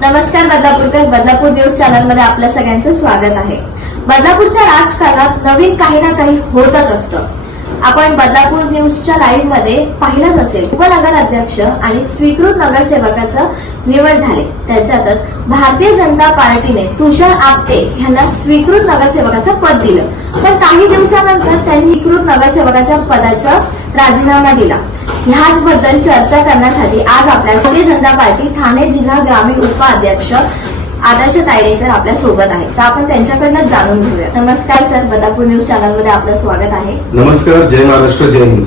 नमस्कार बदलापूरकर, Badlapur news channel मध्ये आपल्या सगळ्यांचं स्वागत आहे. बदलापूरच्या राजकारणात नवीन काही ना काही होतच असतं. आपण बदलापूर न्यूजच्या लाईव्ह मध्ये पाहिलंच असेल, उपनगर अध्यक्ष आणि स्वीकृत नगरसेवकाचं निवड झाले. त्याच्यातच भारतीय जनता पार्टीने तुषार आपटे यांना स्वीकृत नगरसेवकाचं पद दिलं. पण काही दिवसानंतर त्यांनी स्वीकृत नगरसेवकाच्या पदाचा राजीनामा दिला. ह्याचबद्दल चर्चा करण्यासाठी आज आपल्या भारतीय जनता पार्टी ठाणे जिल्हा ग्रामीण उपाध्यक्ष आदर्श तायडे सर आपल्या सोबत आहेत. तर आपण त्यांच्याकडनं जाणून घेऊया. नमस्कार सर, बदलापूर न्यूज चॅनल मध्ये आपलं स्वागत आहे. नमस्कार, जय महाराष्ट्र, जय हिंद.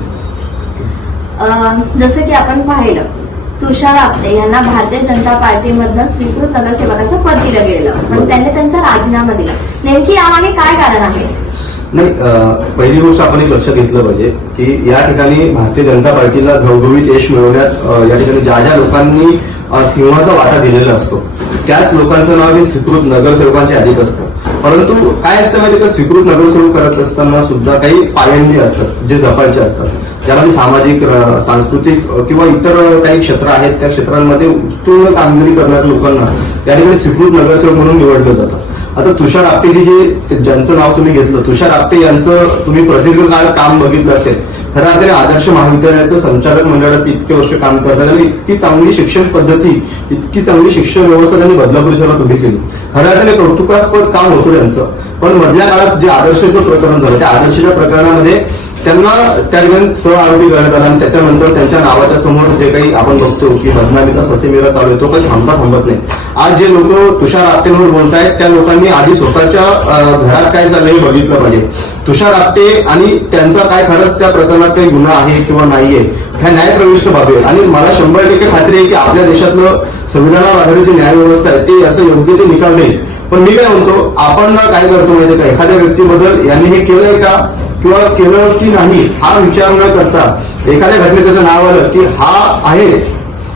जसं की आपण पाहिलं, तुषार आपटे यांना भारतीय जनता पार्टीमधनं स्वीकृत नगरसेवकाचं पद दिलं गेलं, पण त्यांनी त्यांचा राजीनामा दिला. नेमकी यामागे काय कारण आहे? नाही, पहिली गोष्ट आपण एक लक्षात घेतलं पाहिजे की या ठिकाणी भारतीय जनता पार्टीला घवघवीत यश मिळवण्यात या ठिकाणी ज्या ज्या लोकांनी सिंहाचा वाटा दिलेला असतो त्याच लोकांचं नाव हे स्वीकृत नगरसेवकांच्या यादीत असतं. परंतु काय असतं माहिती का, स्वीकृत नगरसेवक करत असताना सुद्धा काही पायंडी असतात जे जपायचे असतात. ज्यामध्ये सामाजिक, सांस्कृतिक किंवा इतर काही क्षेत्र आहेत, त्या क्षेत्रांमध्ये उत्तुंग कामगिरी करणाऱ्या लोकांना या ठिकाणी स्वीकृत नगरसेवक म्हणून निवडलं जातं. आता तुषार आपटे जे ज्यांचं नाव तुम्ही घेतलं, तुषार आपटे यांचं तुम्ही प्रदीर्घ काळ काम बघितलं असेल. खरं अर्थाने आदर्श महाविद्यालयाचं संचालक मंडळात इतके वर्ष काम करतात आणि इतकी चांगली शिक्षण पद्धती, इतकी चांगली शिक्षण व्यवस्था त्यांनी बदलापूर शहरात उभी केली. खरं अर्थाने कौतुकास्पद काम होतं त्यांचं. पण मधल्या काळात जे आदर्शचं प्रकरण झालं, त्या आदर्शच्या प्रकरणामध्ये त्यांना त्या ठिकाणी सहआरोपी करण्यात आला आणि त्याच्यानंतर त्यांच्या नावाच्या समोर जे काही आपण बघतो की बदनामीचा ससेमिरा चालू आहे, तो काही थांबत नाही. आज जे लोक तुषार आपटेंवर बोलतायत त्या लोकांनी आधी स्वतःच्या घरात काय चाललंय हे बघितलं पाहिजे. तुषार आपटे आणि त्यांचा काय खरंच त्या प्रकरणात काही गुन्हा आहे किंवा नाहीये ह्या न्यायप्रविष्ट बाबी आहे. आणि मला 100% खात्री आहे की आपल्या देशातलं संविधानावर आधारित जी न्यायव्यवस्था आहे ते असं योग्य ते निकाल देईल. पण मी काय म्हणतो, आपण काय करतो माहिती का, एखाद्या व्यक्तीबद्दल यांनी हे केलंय का किंवा केलं की नाही हा विचार न करता एखाद्या घटनेत त्याचं नाव आलं की हा आहेच,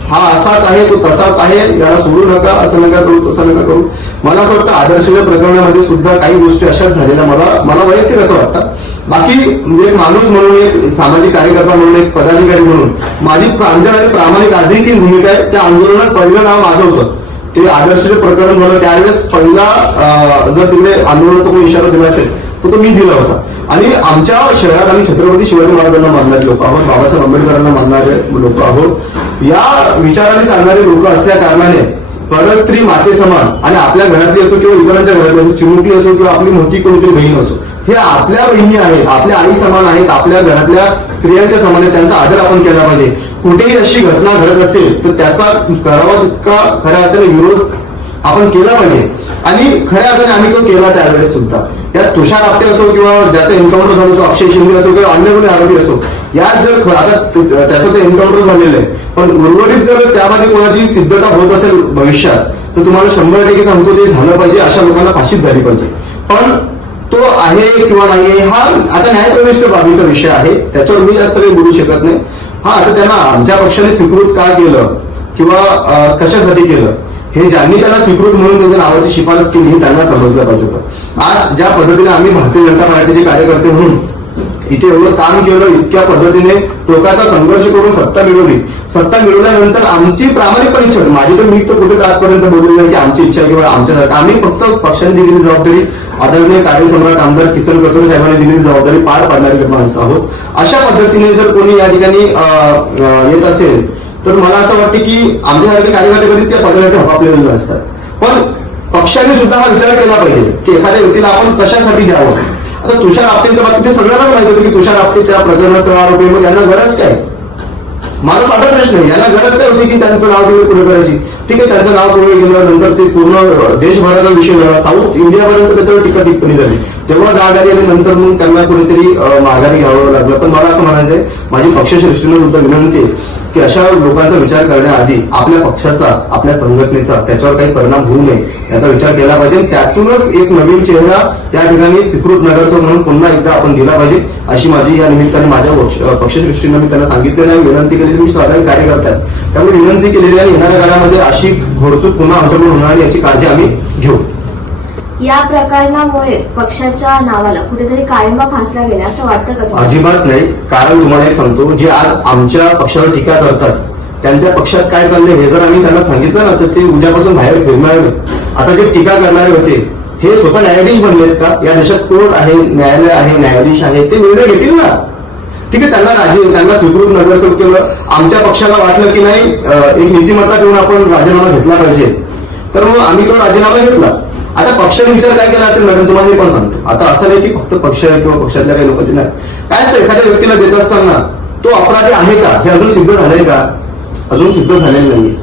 हा असाच आहे, तो तसाच आहे, याला सोडू नका, असं नका करू, तसं नका करू. मला असं वाटतं आदर्शच्या प्रकरणामध्ये सुद्धा काही गोष्टी अशाच झालेल्या मला वैयक्तिक असं वाटतं. बाकी म्हणजे एक माणूस म्हणून, एक सामाजिक कार्यकर्ता म्हणून, एक पदाधिकारी म्हणून माझी प्रांजळ आणि प्रामाणिक आजही ती भूमिका आहे. त्या आंदोलनात पहिलं नाव माझं होतं. ते आदर्शचे प्रकरण झालं त्यावेळेस पहिला जर तिकडे आंदोलनाचा कोणी इशारा दिला असेल तर तो मी दिला होता. आणि आमच्या शहरात आम्ही छत्रपती शिवाजी महाराजांना मानणारे लोक आहोत, बाबासाहेब आंबेडकरांना मानणारे लोक आहोत. या विचाराने चालणारे लोक असल्या कारणाने परस्त्री माते समान आणि आपल्या घरातली असो किंवा इतरांच्या घरातली असो, चिमुकली असो किंवा आपली मोठी कोणती बहीण असो, हे आपल्या बहिणी आहेत, आपल्या आई समान आहेत, आपल्या घरातल्या स्त्रियांच्या समान आहेत. त्यांचा आदर आपण केला पाहिजे. कुठेही अशी घटना घडत असेल तर त्याचा करावा तितका खऱ्या अर्थाने विरोध आपण केला पाहिजे. आणि खऱ्या अर्थाने आम्ही तो केला त्यावेळेस सुद्धा. या तुषार आपटे असो किंवा ज्याचं एन्काउंटर झालं तो अक्षय शिंदे असो किंवा अन्य कोणी आरोपी असो, यात जर आता त्याचं ते एन्काउंटर झालेलं आहे, पण उर्वरित जर त्यामध्ये कोणाची सिद्धता होत असेल भविष्यात तर तुम्हाला 100% सांगतो ते झालं पाहिजे. अशा लोकांना फाशीच झाली पाहिजे. पण तो आहे किंवा नाही हा आता न्यायप्रविष्ट बाबीचा विषय आहे, त्याच्यावर मी जास्त काही बोलू शकत नाही. हा, आता त्यांना आमच्या पक्षाने स्वीकृत का केलं किंवा कशासाठी केलं हे ज्यांनी त्यांना स्वीकृत म्हणून त्यांच्या नावाची शिफारस केली हे त्यांना समजलं पाहिजे होतं. आज ज्या पद्धतीने आम्ही भारतीय जनता पार्टीचे कार्यकर्ते म्हणून इथे एवढं काम केलं, इतक्या पद्धतीने टोकाचा संघर्ष करून सत्ता मिळवली. सत्ता मिळवल्यानंतर आमची प्रामाणिकपणे इच्छा होती, माझी तर मी तर कुठेच आजपर्यंत बोललेली नाही की आमची इच्छा किंवा आमच्यासारखं. आम्ही फक्त पक्षाने दिलेली जबाबदारी, आदरणीय कार्यसम्राट आमदार किसन कथोरे साहेबांनी दिलेली जबाबदारी पार पाडणारी माणसं आहोत. अशा पद्धतीने जर कोणी या ठिकाणी येत असेल तर मला असं वाटतं की आमच्यासारखे कार्यकर्ते कधीच त्या पदासाठी हपापलेले नसतात. पण पक्षाने सुद्धा हा विचार केला पाहिजे की एखाद्या व्यक्तीला आपण कशासाठी द्यावं. आता तुषार आपटेंच्या बाबतीत सगळ्यांनाच माहिती होतं की तुषार आपटे त्या प्रकरणासह आरोपी, मग यांना गरज काय? माझा साधा प्रश्न आहे, यांना गरज काय होती की त्यांचं नाव तुम्ही पुढे करायची? ठीक आहे, त्यांचं नाव पुढे गेलं, नंतर ते पूर्ण देशभराचा विषय झाला, साऊथ इंडियापर्यंत त्याच्यावर टीका टिप्पणी झाली, तेव्हा जाग आली आणि नंतर मग त्यांना कुठेतरी माघारी घ्यावं लागलं. पण मला असं म्हणायचंय, माझी पक्षश्रेष्ठींना सुद्धा विनंती आहे की अशा लोकांचा विचार करण्याआधी आपल्या पक्षाचा, आपल्या संघटनेचा त्याच्यावर काही परिणाम होऊ नये याचा विचार केला पाहिजे. त्यातूनच एक नवीन चेहरा या ठिकाणी स्वीकृत नगरसेवक म्हणून पुन्हा एकदा आपण दिला पाहिजे अशी माझी या निमित्ताने माझ्या पक्षश्रेष्ठींना मी त्यांना सांगितलेलं आहे, विनंती केलेली. मी साधारण कार्यकर्ता आहे त्यामुळे विनंती केलेली आहे. येणाऱ्या काळामध्ये अशी घोडचूक पुन्हा आमच्याकडून होणार नाही याची काळजी आम्ही घेऊ. या प्रकरणामुळे पक्षाच्या नावाला कुठेतरी काळिंबा फासला गेला असं वाटतं का? अजिबात नाही. कारण तुम्हाला एक सांगतो, जे आज आमच्या पक्षावर टीका करतात त्यांच्या पक्षात काय चाललंय हे जर आम्ही त्यांना सांगितलं ना तर ते उद्यापासून बाहेर फिरणार नाही. आता जे टीका करणारे होते हे स्वतः न्यायाधीश बनलेत का? या देशात कोर्ट आहे, न्यायालय आहे, न्यायाधीश आहे, ते निर्णय घेतील ना. ठीक आहे, त्यांना स्वीकृत नगरसेवक केलं. आमच्या पक्षाला वाटलं की नाही एक नीतिमत्ता ठेवून आपण राजीनामा घेतला पाहिजे, तर मग आम्ही तो राजीनामा घेतला. आता पक्षाने विचार काय केला असेल मॅडम तुम्हाला मी पण सांगतो. आता असं नाही की फक्त पक्ष किंवा पक्षातल्या काही लोक दिला काय असतं, एखाद्या व्यक्तीला देत असताना तो अपराधी आहे का हे अजून सिद्ध झालंय का? अजून सिद्ध झालेलं नाहीये.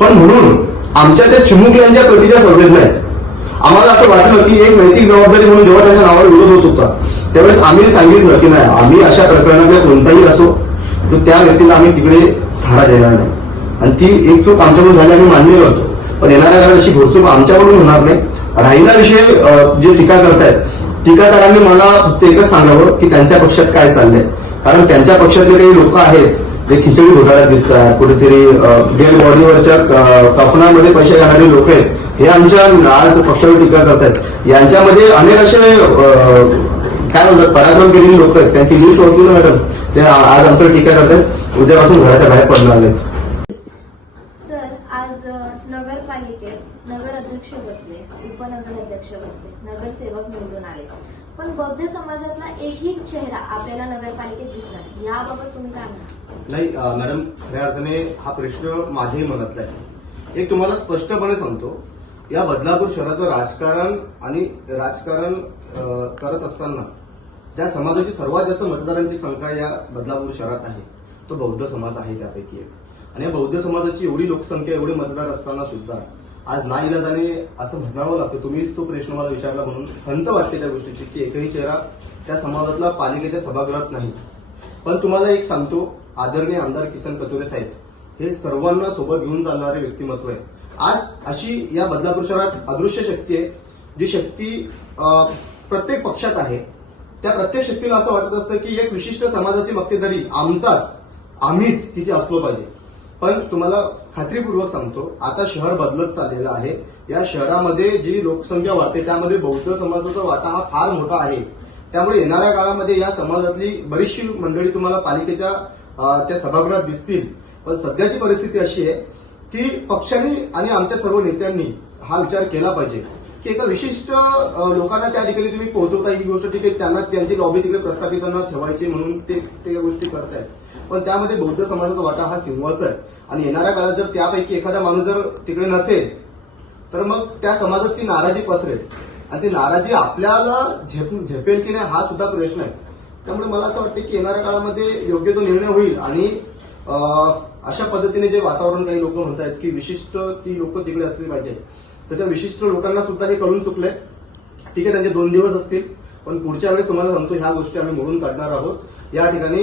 पण म्हणून आमच्या त्या चिमुकल्यांच्या प्रतीच्या संवेदना आहेत. आम्हाला असं वाटलं की एक नैतिक जबाबदारी म्हणून जेव्हा त्यांच्या नावावर विरोध होत होता त्यावेळेस आम्ही सांगितलं की नाही, आम्ही अशा प्रकरणामध्ये कोणताही असो तर त्या व्यक्तीला आम्ही तिकडे थारा देणार नाही. आणि ती एक चूक आमच्याकडून झाली आम्ही मान्य करतो, पण येणाऱ्या काळात अशी घोडचूक आमच्याकडून होणार नाही. राहिला विषय जे टीका करतायत, टीकाकारांनी मला फक्त एकच सांगावं की त्यांच्या पक्षात काय चाललंय. कारण त्यांच्या पक्षातले काही लोक आहेत जे खिचडी घोटाळ्यात दिसतात, कुठेतरी डेड बॉडीवरच्या कफनामध्ये पैसे घालणारे लोक आहेत, हे आमच्या आज पक्षावर टीका करतायत. यांच्यामध्ये अनेक असे काय म्हणतात पराक्रम केलेली लोक आहेत, त्यांची लिस्ट वाचली ना मॅडम, ते आज आमच्यावर टीका करतायत, उद्यापासून घराच्या बाहेर पडणार नाहीत. सर, आज नगरपालिकेत नगर अध्यक्ष बसले, उपनगर अध्यक्ष बसले, नगरसेवक निवडून आले, पण बौद्ध समाजातला एकही चेहरा आपल्याला नगरपालिकेत दिसणार, याबाबत तुम्ही काय म्हणता? नाही मॅडम, खऱ्या अर्थाने हा प्रश्न माझ्याही मनातला आहे. एक तुम्हाला स्पष्टपणे सांगतो, या बदलापूर शहराचं राजकारण करत असताना त्या समाजाची सर्वात जास्त मतदारांची संख्या या बदलापूर शहरात आहे, तो बौद्ध समाज आहे त्यापैकी एक. आणि या बौद्ध समाजाची एवढी लोकसंख्या, एवढे मतदार असताना सुद्धा आज नाईलाजाने असं म्हणावं लागतं, तुम्हीच तो प्रश्न मला विचारला म्हणून खंत वाटते त्या गोष्टीची की एकही चेहरा त्या समाजातला पालिकेच्या सभागृहात नाही. पण तुम्हाला एक सांगतो, आदरणीय आमदार किसन कथोरे साहेब हे सर्वांना सोबत घेऊन चालणारे व्यक्तिमत्व आहे. आज अशी या बदलापूर शहरात अदृश्य शक्ती आहे, जी शक्ती प्रत्येक पक्षात आहे. त्या प्रत्येक शक्तीला असं वाटत असतं की एक विशिष्ट समाजाची मक्तेदारी आम्हीच तिथे असलो पाहिजे. पण तुम्हाला खात्रीपूर्वक सांगतो, आता शहर बदलत चाललेलं आहे. या शहरामध्ये जी लोकसंख्या वाढते त्यामध्ये बौद्ध समाजाचा वाटा हा फार मोठा आहे. त्यामुळे येणाऱ्या काळामध्ये या समाजातली बरीचशी मंडळी तुम्हाला पालिकेच्या त्या सभागृहात दिसतील. पण सध्याची परिस्थिती अशी आहे की पक्षांनी आणि आमच्या सर्व नेत्यांनी हा विचार केला पाहिजे की एका विशिष्ट लोकांना त्या ठिकाणी तुम्ही पोहोचवता, ही गोष्ट ठीक आहे, त्यांना त्यांची लॉबी तिकडे प्रस्थापितांना ठेवायची म्हणून ते गोष्टी करतायत. पण त्यामध्ये बौद्ध समाजाचा वाटा हा सिंहाचा आहे. आणि येणाऱ्या काळात जर त्यापैकी एखादा माणूस जर तिकडे नसेल तर मग त्या समाजात ती नाराजी पसरेल आणि ती नाराजी आपल्याला झेपेल की नाही हा सुद्धा प्रश्न आहे. त्यामुळे मला असं वाटतं की येणाऱ्या काळामध्ये योग्य तो निर्णय होईल. आणि अशा पद्धतीने जे वातावरण काही लोक म्हणतात की विशिष्ट ती लोक तिकडे असली पाहिजे, तर त्या विशिष्ट लोकांना सुद्धा हे कळून चुकलंय. ठीक आहे, त्यांचे 2 दिवस असतील, पण पुढच्या वेळेस तुम्हाला सांगतो ह्या गोष्टी आम्ही मोडून काढणार आहोत. या ठिकाणी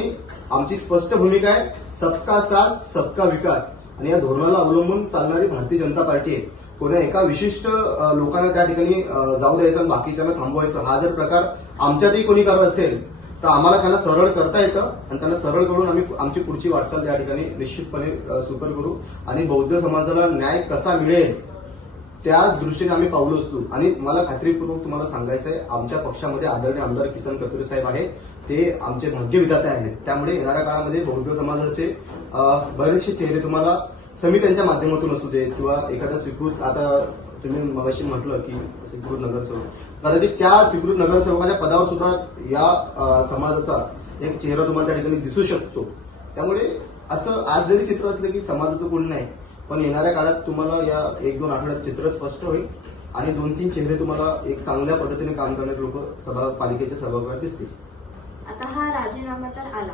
आमची स्पष्ट भूमिका आहे, सबका साथ सबका विकास, आणि या धोरणाला अवलंबून चालणारी भारतीय जनता पार्टी आहे. कोणा एका विशिष्ट लोकांना त्या ठिकाणी जाऊ द्यायचं आणि बाकीच्यांना थांबवायचं हा जर प्रकार आमच्यातही कोणी करत असेल तर आम्हाला त्यांना सरळ करता येतं आणि त्यांना सरळ करून आम्ही आमची पुढची वाटचाल त्या ठिकाणी निश्चितपणे सुकर करू. आणि बौद्ध समाजाला न्याय कसा मिळेल त्या दृष्टीने आम्ही पावलं उचलू. आणि मला खात्रीपूर्वक तुम्हाला सांगायचं आहे, आमच्या पक्षामध्ये आदरणीय आमदार किसन कथोरे साहेब आहे, ते आमचे भाग्यविधाते आहेत. त्यामुळे येणाऱ्या काळामध्ये बौद्ध समाजाचे बरेचसे चेहरे तुम्हाला समित्यांच्या माध्यमातून असू दे किंवा एखाद्या स्वीकृत, आता तुम्ही मगाशी म्हटलं की स्वीकृत नगरसेवक, कदाचित त्या स्वीकृत नगरसेवकाच्या पदावर सुद्धा या समाजाचा एक चेहरा तुम्हाला त्या ठिकाणी दिसू शकतो. त्यामुळे असं आज जरी चित्र असलं की समाजाचं कोण नाही, पण येणाऱ्या काळात तुम्हाला या 1-2 आठवड्यात चित्र स्पष्ट होईल आणि 2-3 चेहरे तुम्हाला एक चांगल्या पद्धतीने काम करणारे लोक पालिकेच्या सभागृहात दिसतील. आता हा राजीनामा तर आला,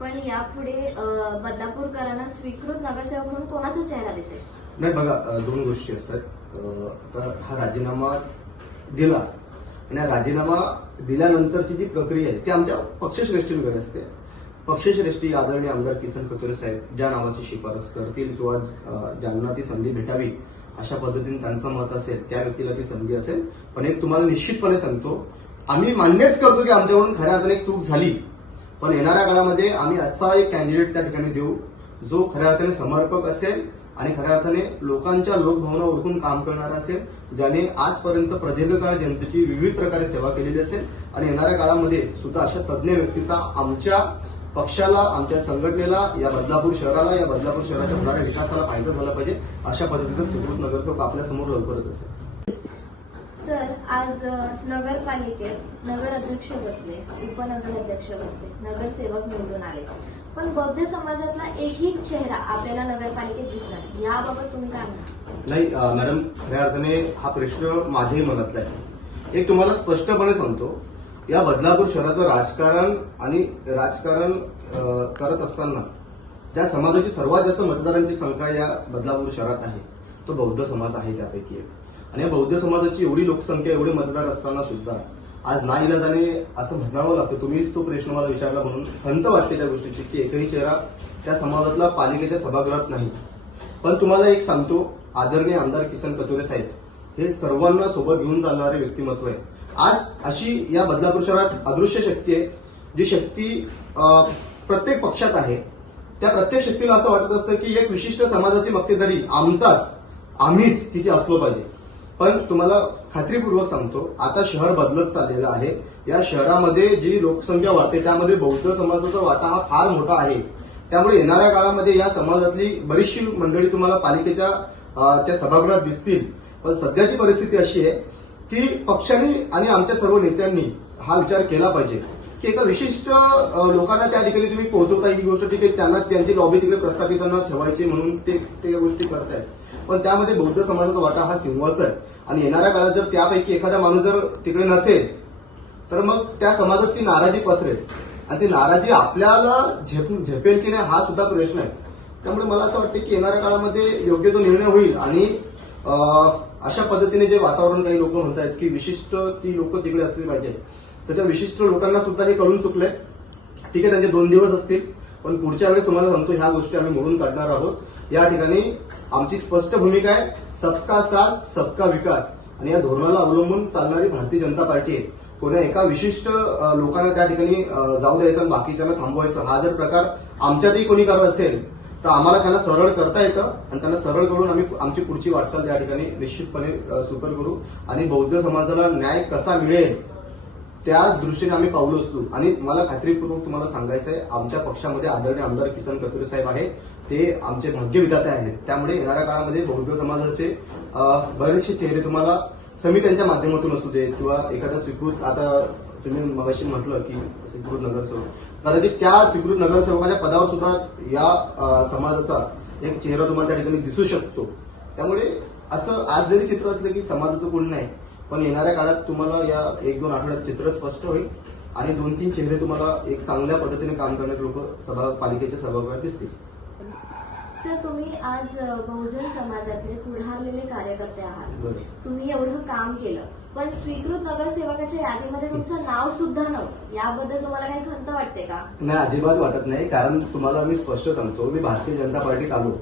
पण यापुढे बदलापूरकरांना स्वीकृत नगरसेवक म्हणून कोणाचा चेहरा दिसेल? नाही बघा, 2 गोष्टी असतात. आता हा राजीनामा दिला आणि हा राजीनामा दिल्यानंतरची जी प्रक्रिया आहे ती आमच्या पक्षश्रेष्ठींकडे असते. पक्षश्रेष्ठी आदरणीय आमदार किसन कथोरे साहेब ज्या नावाची शिफारस करतील किंवा ज्यांना ती संधी भेटावी अशा पद्धतीने त्यांचं मत असेल त्या व्यक्तीला ती संधी असेल. पण एक तुम्हाला निश्चितपणे सांगतो, आम्ही मान्यच करतो की आमच्याकडून खऱ्या अर्थाने एक चूक झाली, पण येणाऱ्या काळामध्ये आम्ही असा एक कॅन्डिडेट त्या ठिकाणी देऊ जो खऱ्या अर्थाने समर्पक असेल आणि खऱ्या अर्थाने लोकांच्या लोकभावना ओळखून काम करणारा असेल, ज्याने आजपर्यंत प्रदीर्घकाळ जनतेची विविध प्रकारे सेवा केलेली असेल आणि येणाऱ्या काळामध्ये सुद्धा अशा तज्ज्ञ व्यक्तीचा आमच्या पक्षाला, आमच्या संघटनेला, या बदलापूर शहराला, या बदलापूर शहराच्या होणाऱ्या विकासाला फायदा झाला पाहिजे अशा पद्धतीचं स्वीकृत नगरसेवक आपल्यासमोर लवकरच असेल. सर, आज नगरपालिकेत नगर अध्यक्ष बसले, उपनगर अध्यक्ष बसले, नगरसेवक निवडून आले, पण बौद्ध समाजातला एकही चेहरा आपल्याला नगरपालिकेत दिसला नाही. याबाबत तुम्ही काय म्हणता? नाही मॅडम, खऱ्या अर्थाने हा प्रश्न माझ्याही मनातला आहे. एक तुम्हाला स्पष्टपणे सांगतो, या बदलापूर शहराचं राजकारण करत असताना ज्या समाजाची सर्वात जास्त मतदारांची संख्या या बदलापूर शहरात आहे तो बौद्ध समाज आहे त्यापैकी एक. आणि या बौद्ध समाजाची एवढी लोकसंख्या, एवढे मतदार असताना सुद्धा आज नाईलाजाने असं म्हणावं लागतं, तुम्हीच तो प्रश्न मला विचारला म्हणून खंत वाटते त्या गोष्टीची, की एकही चेहरा त्या समाजातला पालिकेच्या सभागृहात नाही. पण तुम्हाला एक सांगतो, आदरणीय आमदार किसन कथोरे साहेब हे सर्वांना सोबत घेऊन चालणारे व्यक्तिमत्व आहे. आज अशी या बदलापूर शहरात अदृश्य शक्ती आहे, जी शक्ती प्रत्येक पक्षात आहे. त्या प्रत्येक शक्तीला असं वाटत असतं की एक विशिष्ट समाजाची मक्तेदारी आम्हीच तिथे असलो पाहिजे. पण तुम्हाला खात्रीपूर्वक सांगतो, आता शहर बदलत चाललेलं आहे. या शहरामध्ये जी लोकसंख्या वाढते त्यामध्ये बौद्ध समाजाचा वाटा हा फार मोठा आहे. त्यामुळे येणाऱ्या काळामध्ये या समाजातली बरीचशी मंडळी तुम्हाला पालिकेच्या त्या सभागृहात दिसतील. पण सध्याची परिस्थिती अशी आहे की पक्षांनी आणि आमच्या सर्व नेत्यांनी हा विचार केला पाहिजे की एका विशिष्ट लोकांना त्या ठिकाणी तुम्ही पोहोचवता, ही गोष्ट ठीक आहे, त्यांना त्यांची लॉबी तिकडे प्रस्थापितांना ठेवायची म्हणून ते गोष्टी करतायत. पण त्यामध्ये बौद्ध समाजाचा वाटा हा सिंहाचा आहे. आणि येणाऱ्या काळात जर त्यापैकी एखादा माणूस जर तिकडे नसेल तर मग त्या समाजात ती नाराजी पसरेल आणि ती नाराजी आपल्याला झेपेल की नाही हा सुद्धा प्रश्न आहे. त्यामुळे मला असं वाटतं की येणाऱ्या काळामध्ये योग्य तो निर्णय होईल. आणि अशा पद्धतीने जे वातावरण काही लोक म्हणतात की विशिष्ट ती लोक तिकडे असली पाहिजे, तर त्या विशिष्ट लोकांना सुद्धा हे कळून चुकलंय. ठीक आहे, त्यांचे 2 दिवस असतील, पण पुढच्या वेळेस तुम्हाला सांगतो ह्या गोष्टी आम्ही मोडून काढणार आहोत. या ठिकाणी आमची स्पष्ट भूमिका आहे, सबका साथ सबका विकास, आणि या धोरणाला अवलंबून चालणारी भारतीय जनता पार्टी आहे. कोणा एका विशिष्ट लोकांना त्या ठिकाणी जाऊ द्यायचं आणि बाकीच्यांना थांबवायचं हा जर प्रकार आमच्यातही कोणी करत असेल तर आम्हाला त्यांना सरळ करता येतं आणि त्यांना सरळ करून आम्ही आमची पुढची वाटचाल त्या ठिकाणी निश्चितपणे सुकर करू. आणि बौद्ध समाजाला न्याय कसा मिळेल त्या दृष्टीने आम्ही पावलं उचलू. आणि मला खात्रीपूर्वक तुम्हाला सांगायचं आहे, आमच्या पक्षामध्ये आदरणीय आमदार किसन कथोरे साहेब आहे, ते आमचे भाग्यविधाते आहेत. त्यामुळे येणाऱ्या काळामध्ये बौद्ध समाजाचे बरेचसे चेहरे तुम्हाला समित्यांच्या माध्यमातून असू दे किंवा एखादा स्वीकृत, आता तुम्ही मगाशी म्हटलं की स्वीकृत नगरसेवक, कदाचित त्या स्वीकृत नगरसेवकाच्या पदावर सुद्धा या समाजाचा एक चेहरा तुम्हाला त्या ठिकाणी दिसू शकतो. त्यामुळे असं आज जरी चित्र असलं की समाजाचं कोण नाही, पण येणाऱ्या काळात तुम्हाला या 1-2 आठवड्यात चित्र स्पष्ट होईल आणि 2-3 चेहरे तुम्हाला एक चांगल्या पद्धतीने काम करणारे लोक पालिकेच्या सभागृहात दिसतील. सर, तुम्ही आज बहुजन समाजातले पुढारलेले कार्यकर्ते आहात. तुम्ही एवढं काम केलं, पण स्वीकृत नगरसेवकाच्या यादीमध्ये तुमचं नाव सुद्धा नव्हतं. याबद्दल तुम्हाला काही खंत वाटते का? नाही, अजिबात वाटत नाही. कारण तुम्हाला मी स्पष्ट सांगतो, मी भारतीय जनता पार्टीत आलो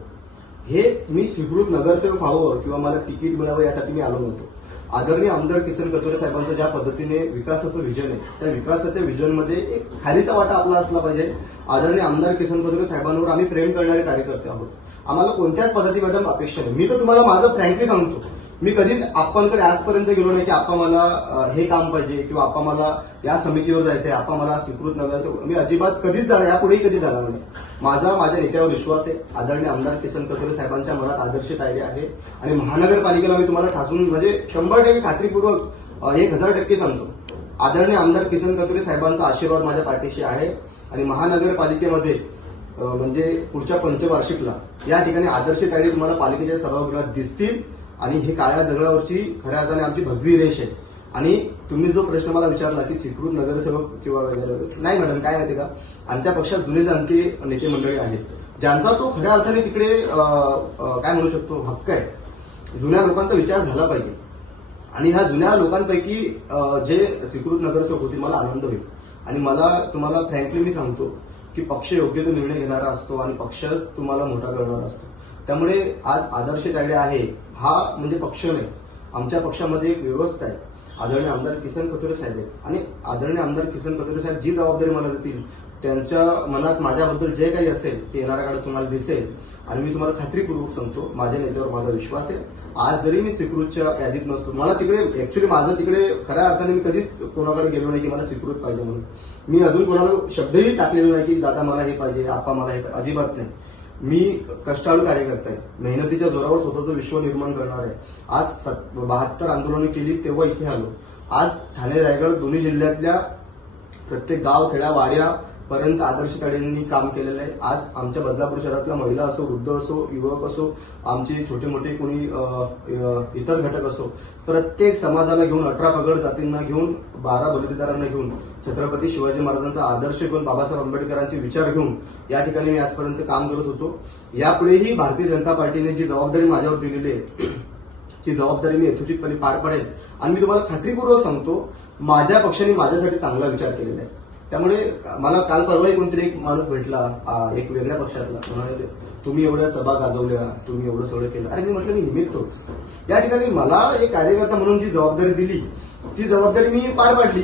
हे मी स्वीकृत नगरसेवक व्हावं किंवा मला तिकीट मिळावं यासाठी मी आलो नव्हतो. आदरणीय आमदार किसन कथोरे साहेबांचं ज्या पद्धतीने विकासाचं विजन आहे, त्या विकासाच्या विजनमध्ये एक खालीचा वाटा आपला असला पाहिजे. आदरणीय आमदार किसन कथोरे साहेबांवर आम्ही प्रेम करणारे कार्यकर्ते आहोत. आम्हाला कोणत्याच पद्धती मॅडम अपेक्षा नाही. मी तर तुम्हाला माझं फ्रँकली सांगतो, मी कधीच आप्पांकडे आजपर्यंत गेलो नाही की आप्पा मला हे काम पाहिजे किंवा आप्पा मला या समितीवर जायचंय, आप्पा मला स्वीकृत नगरसेवक, मी अजिबात कधीच जाणार, यापुढेही कधी जाणार नाही. माझ्या नेत्यावर विश्वास आहे. आदरणीय आमदार किसन कथोरे साहेबांच्या मनात आदर्शित आयडिया आहे आणि महानगरपालिकेला मी तुम्हाला ठासून म्हणजे 100% खात्रीपूर्वक 1000% सांगतो, आदरणीय आमदार किसन कथोरे साहेबांचा आशीर्वाद माझ्या पाठीशी आहे. आणि महानगरपालिकेमध्ये म्हणजे पुढच्या पंचवार्षिकला या ठिकाणी आदर्शित आयडिया तुम्हाला पालिकेच्या सभागृहात दिसतील. आणि हे काळ्या दगडावरची खऱ्या अर्थाने आमची भगवी रेष आहे. आणि तुम्ही जो प्रश्न मला विचारला की स्वीकृत नगरसेवक किंवा वगैरे, नाही मॅडम, काय माहिती का, आमच्या पक्षात जुने जाणते नेते मंडळी आहेत ज्यांचा तो खऱ्या अर्थाने तिकडे काय म्हणू शकतो हक्क आहे. जुन्या लोकांचा विचार झाला पाहिजे आणि ह्या जुन्या लोकांपैकी जे स्वीकृत नगरसेवक होतील मला आनंद होईल. आणि मला तुम्हाला फ्रँकली मी सांगतो की पक्ष योग्य तो निर्णय घेणारा असतो आणि पक्षच तुम्हाला मोठा करणारा असतो. त्यामुळे आज आदर्शित आयडिया आहे हा म्हणजे पक्ष नाही, आमच्या पक्षामध्ये एक व्यवस्था आहे. आदरणीय आमदार किसन कथोरे साहेब आहेत आणि आदरणीय आमदार किसन कथोरे साहेब जी जबाबदारी मला देतील त्यांच्या मनात माझ्याबद्दल जे काही असेल ते येणाऱ्या काळात तुम्हाला दिसेल. आणि मी तुम्हाला खात्रीपूर्वक सांगतो, माझ्या नेत्यावर माझा विश्वास आहे आज जरी मी स्वीकृतच्या यादीत नसतो, मला तिकडे ऍक्च्युली माझं तिकडे खऱ्या अर्थाने मी कधीच कोणाकडे गेलो नाही की मला स्वीकृत पाहिजे म्हणून. मी अजून कोणाला शब्दही टाकलेला नाही की दादा मला हे पाहिजे, आप्पा मला हे पाहिजे, अजिबात नाही. मी कष्टाळू कार्यकर्ता आहे, मेहनतीच्या जोरावर स्वतःचं विश्व निर्माण करणार आहे. आज 72 आंदोलनं केली तेव्हा इथे आलो. आज ठाणे रायगड दोन्ही जिल्ह्यातल्या प्रत्येक गाव खेड्या वाड्या पर्यंत आदर्श ताडेंनी काम केलेलं आहे. आज आमच्या बदलापूर शहरातल्या महिला असो, वृद्ध असो, युवक असो, आमचे छोटे मोठे कोणी इतर घटक असो, प्रत्येक समाजाला घेऊन 18 पगड जातींना घेऊन 12 बलुतेदारांना घेऊन छत्रपती शिवाजी महाराजांचा आदर्श घेऊन बाबासाहेब आंबेडकरांचे विचार घेऊन या ठिकाणी मी आजपर्यंत काम करत होतो. यापुढेही भारतीय जनता पार्टीने जी जबाबदारी माझ्यावर दिलेली आहे ती जबाबदारी मी यथोचितपणे पार पडेल. आणि मी तुम्हाला खात्रीपूर्वक सांगतो, माझ्या पक्षाने माझ्यासाठी चांगला विचार केलेला आहे. त्यामुळे मला काल परवाही कोणतरी एक माणूस भेटला, एक वेगळ्या पक्षातला, म्हणाले तुम्ही एवढ्या सभा गाजवल्या, तुम्ही एवढं सगळं केलं. अरे मी म्हटलं मी निमित्त होतो. या ठिकाणी मला एक कार्यकर्ता म्हणून जी जबाबदारी दिली ती जबाबदारी मी पार पाडली.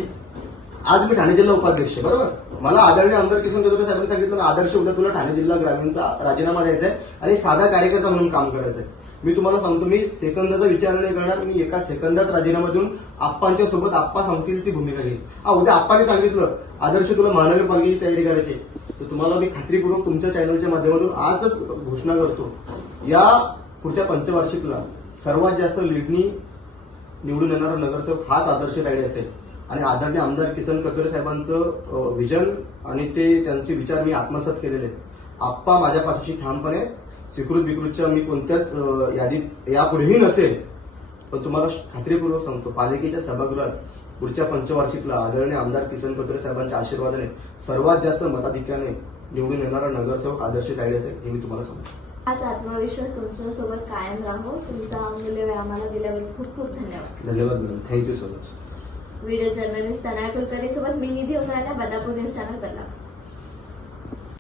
आज मी ठाणे जिल्हा उपाध्यक्ष आहे, बरोबर. मला आदरणीय आमदार किसन कथोरे साहेबांनी सांगितलं, आदर्श उद्या तुला ठाणे जिल्हा ग्रामीणचा राजीनामा द्यायचा आहे आणि साधा कार्यकर्ता म्हणून काम करायचं आहे. मी तुम्हाला सांगतो, मी सेकंदाचा विचार नाही करणार. मी एका सेकंदात राजीनामा देऊन आप्पांच्या सोबत आप्पा सांगतील ती भूमिका घेईल. उद्या आप्पांनी सांगितलं आदर्श तुला महानगरपालिकेची तयारी करायची, तर तुम्हाला मी खात्रीपूर्वक तुमच्या चॅनलच्या माध्यमातून आजच घोषणा करतो, या पुढच्या पंचवार्षिकला सर्वात जास्त लीडनी निवडून येणारा नगरसेवक हाच आदर्श तायडे असेल. आणि आदरणीय आमदार किसन कथोरे साहेबांचं विजन आणि ते त्यांचे विचार मी आत्मसात केलेले आहेत. आप्पा माझ्या पाठीशी ठामपणे, स्वीकृत विकृतच्या मी कोणत्याच यादीत यापुढेही नसेल. पण तुम्हाला खात्रीपूर्वक सांगतो, पालिकेच्या सभागृहात पुढच्या पंचवार्षिकला आदरणीय आमदार किसन कथोरे साहेबांच्या आशीर्वादाने सर्वात जास्त मताधिक्याने निवडून येणारा नगरसेवक आदर्श तायडे असेल, हे मी तुम्हाला सांगतो. आज आत्मविश्वास तुमच्यासोबत कायम राहो. तुमचा अमूल्य वेळ आम्हाला दिल्याबद्दल खूप खूप धन्यवाद. धन्यवाद madam, thank you so much. Video journalist Tanaya Kulkarni सोबत मी निधी उमराने, बदलापूर न्यूज चॅनल, बदलापूर.